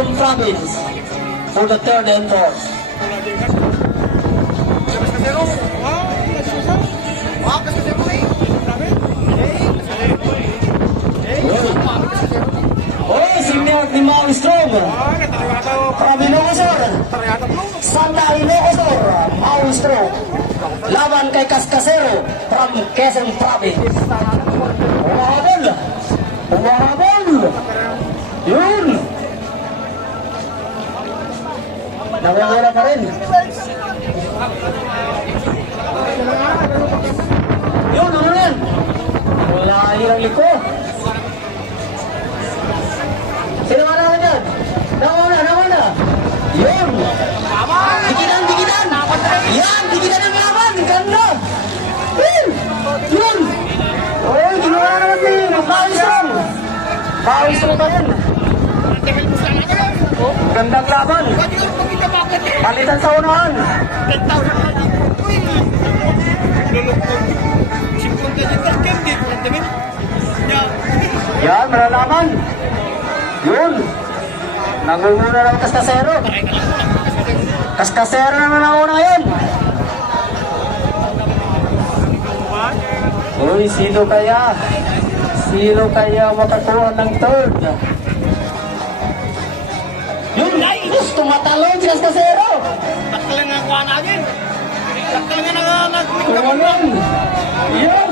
Quezon Province for the third and fourth. Oh, senior ni Maui Strong. From Ilocosur. Santa Ilocosur, Maui Strong. Laban kay Kaskasero from Quezon Province. Umahabol. Umahabol. Yun. Nawawala pa rin. Yun, ano yan? Wala yung liko. Sino nga naman yan? Nauna. Yun. Dikitan. Yan, dikitan ang laban. Ganda. Yun. Oh, ginawa naman ni Maui-Strong. Maui-Strong pa rin. Gandang laban. Palitan sa unahan. Yan, malalaman. Yun. Nangunguna ng Kaskasero. Kaskasero naman ang una ngayon. Uy, sino kaya? Sino kaya makakuha ng third? Yun, nice! Tumatalon si Kaskasero. Taklang ang kuha natin. Taklang ang Tumalon. Yun.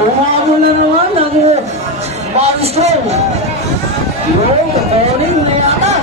Umabol na naman ang Maui Strong. Yun, kukunin na yata.